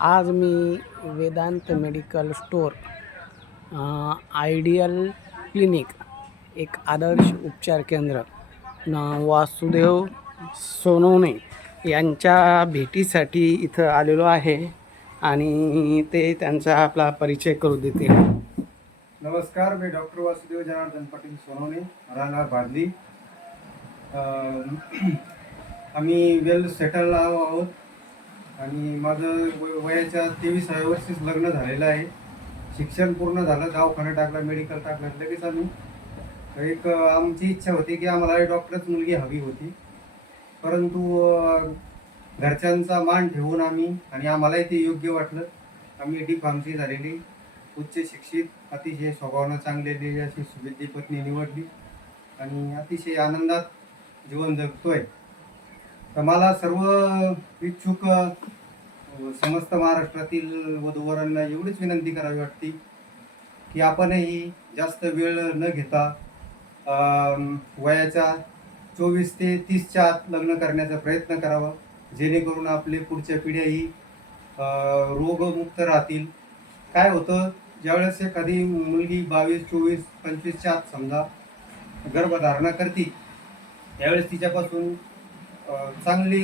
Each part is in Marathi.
आज मी Vedant medical store ideal clinic एक आदर्श उपचार केंद्र न वासुदेव सोनवणे यांच्या भेटीसाठी इथं आलेलो आहे आणि ते त्यांचा आपला परिचय करू देतील. नमस्कार मी डॉक्टर वासुदेव जनार्दन पाटील सोनवणे राहणार भादली आम्ही वेल सेटल आहोत. आणि माझं व वयाच्या तेवीसाव्या वर्षीच लग्न झालेलं आहे. शिक्षण पूर्ण झालं दवाखाना टाकला मेडिकल टाकलं लगेच आम्ही एक अं, आमची इच्छा होती की आम्हाला डॉक्टरच मुलगी हवी होती. परंतु अं, घरच्यांचा मान ठेवून आम्ही आणि आम्हालाही ते योग्य वाटलं. आम्ही डी फार्मसी झालेली उच्च शिक्षित अतिशय स्वभावानं चांगलेली अशी सुविधी पत्नी निवडली. आणि अतिशय आनंदात जीवन जगतोय. तर मला सर्व इच्छुक समस्त महाराष्ट्रातील वधूवरांना एवढीच विनंती करावी वाटते की आपणही जास्त वेळ न घेता वयाच्या चोवीस ते तीसच्या आत लग्न करण्याचा प्रयत्न करावा जेणेकरून आपले पुढच्या पिढ्याही रोगमुक्त राहतील. काय होतं ज्यावेळेस एखादी मुलगी बावीस चोवीस पंचवीसच्या आत समजा गर्भधारणा करते त्यावेळेस तिच्यापासून चांगली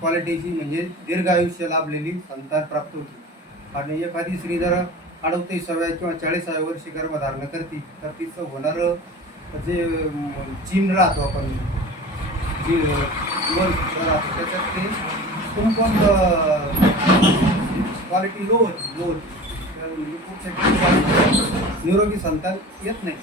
क्वालिटीची म्हणजे दीर्घ आयुष्य लाभलेली संतान प्राप्त होते. आणि एखादी स्त्री जर अडतीसाव्या किंवा चाळीसाव्या वर्षी गर्भधारणा करते तर तिचं होणारं जे अम, जीन राहतो आपण जी राहतो त्याच्यात ते कुंपण क्वालिटी लो होती लो होती. तर म्हणजे खूप निरोगी संतान येत नाही.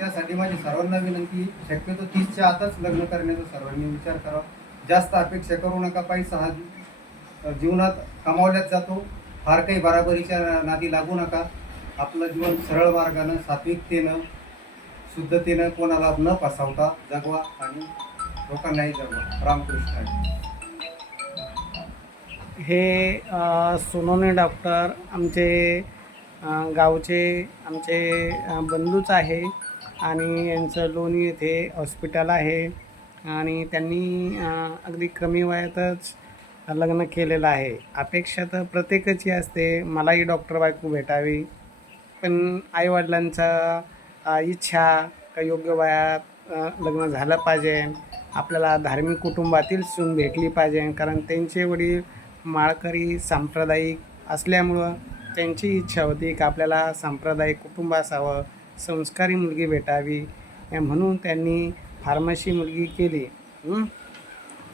त्यासाठी माझी सर्वांना विनंती शक्यतो तीसच्या आतच लग्न करण्याचा सर्वांनी विचार करावा. जास्त अपेक्षा करू नका पैसा हा जीवनात कमावल्याच जातो. फार काही बराबरीच्या नादी लागू नका. आपलं जीवन सरळ मार्गानं सात्विकतेनं शुद्धतेनं कोणाला न पसावता जगवा आणि लोकांनाही जगवा. रामकृष्ण हे सोनोने डॉक्टर आमचे गावचे आमचे बंधूच आहे. आणि यांचं लोणी येथे हॉस्पिटल आहे. आणि त्यांनी अगदी कमी वयातच लग्न केलेलं आहे. अपेक्षा तर प्रत्येकाची असते मलाही डॉक्टर बायको भेटावी. पण आईवडिलांचा इच्छा का योग्य वयात लग्न झालं पाहिजे. आपल्याला धार्मिक कुटुंबातील सून भेटली पाहिजे. कारण त्यांचे वडील माळकरी सांप्रदायिक असल्यामुळं त्यांची इच्छा होती की आपल्याला सांप्रदायिक कुटुंब असावं. संस्कारी मुलगी भेटावी म्हणून त्यांनी फार्मसी मुलगी केली.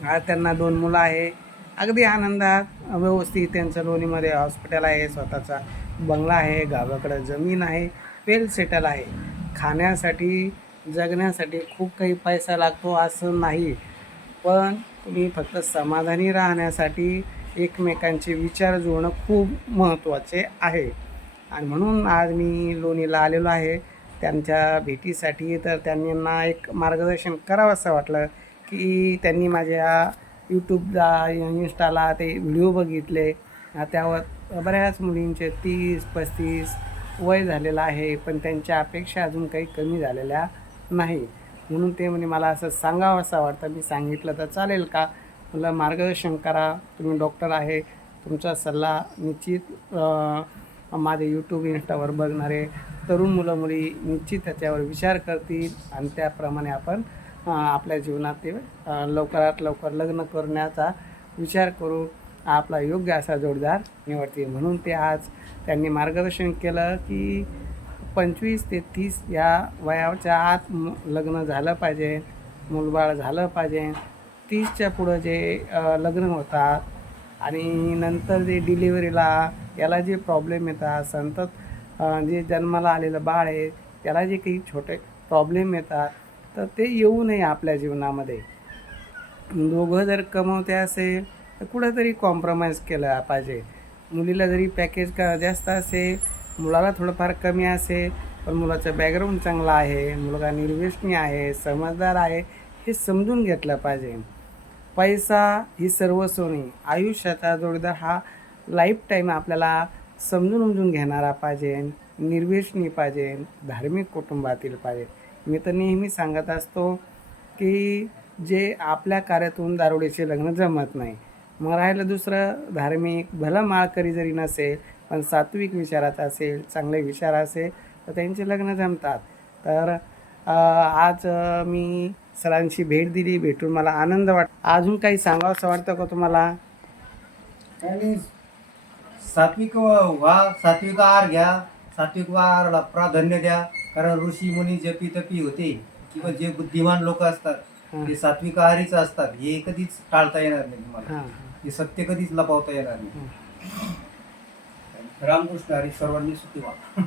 आज त्यांना दोन मुलं आहे. अगदी आनंदात व्यवस्थित त्यांचं लोणीमध्ये हॉस्पिटल आहे स्वतःचा बंगला आहे गावाकडं जमीन आहे वेल सेटल आहे. खाण्यासाठी जगण्यासाठी खूप काही पैसा लागतो असं नाही. पण तुम्ही फक्त समाधानी राहण्यासाठी एकमेकांचे विचार जुळणं खूप महत्त्वाचे आहे. आणि म्हणून आज मी लोणीला आलेलो आहे. त्यांच्या भेटीसाठी तर त्यांना एक मार्गदर्शन करावं असं वाटलं की त्यांनी माझ्या यूट्यूबला इन्स्टाला ते व्हिडिओ बघितले. त्यावर बऱ्याच मुलींचे तीस पस्तीस वय झालेलं आहे पण त्यांच्या अपेक्षा अजून काही कमी झालेल्या नाही. म्हणून ते म्हणे मला असं सांगावं असं वाटतं. मी सांगितलं तर चालेल का? मला मार्गदर्शन करा. तुम्ही डॉक्टर आहे. तुमचा सल्ला निश्चित माझे यूट्यूब इन्स्टावर बघणारे तरुण मुलं मुली निश्चित त्याच्यावर विचार करतील आणि त्याप्रमाणे आपण आपल्या जीवनात ते लवकरात लवकर लग्न करण्याचा विचार करू आपला योग्य असा जोडदार निवडतील. म्हणून ते आज त्यांनी मार्गदर्शन केलं की पंचवीस ते तीस या वयाच्या आत लग्न झालं पाहिजे मुलबाळ झालं पाहिजे. तीसच्या पुढं जे लग्न होतात आणि नंतर जे डिलिव्हरीला याला जे प्रॉब्लेम येतात संतत जे जन्माला आलेलं बाळ आहे त्याला जे काही छोटे प्रॉब्लेम येतात तर ते येऊ नये आपल्या जीवनामध्ये. दोघं जर कमवते असेल तर कुठंतरी कॉम्प्रोमाइज केलं पाहिजे. मुलीला जरी पॅकेज का जास्त असेल मुलाला थोडंफार कमी असेल पण मुलाचं बॅकग्राऊंड चांगला आहे मुलगा निर्व्यसनी आहे समजदार आहे हे समजून घेतलं पाहिजे. पैसा ही सर्व सोनी आयुष्याचा जोडीदार हा लाईफ टाईम आपल्याला समजून उमजून घेणारा पाहिजे निर्वेशनी पाहिजे धार्मिक कुटुंबातील पाहिजे. मी तर नेहमी सांगत असतो की जे आपल्या कार्यातून दारुडेचे लग्न जमत नाही मग राहिलं दुसरं धार्मिक. भलं माळकरी जरी नसेल पण सात्विक विचाराचा असेल चांगले विचार असेल तर त्यांचे लग्न जमतात. तर आज मी सरांची भेट दिली भेटून मला आनंद वाट अजून काही सांगावंसं वाटतं का तुम्हाला? आणि सात्विक व्हा सात्विक आहार घ्या. सात्विक आहाराला प्राधान्य द्या. कारण ऋषी मुनी जपी तपी होते किंवा जे बुद्धिमान लोक असतात ते सात्विक आहारीच असतात. हे कधीच टाळता येणार नाही तुम्हाला. हां. हे सत्य कधीच लपवता येणार नाही. रामकृष्ण हरी सर्वांनी सुखी व्हा.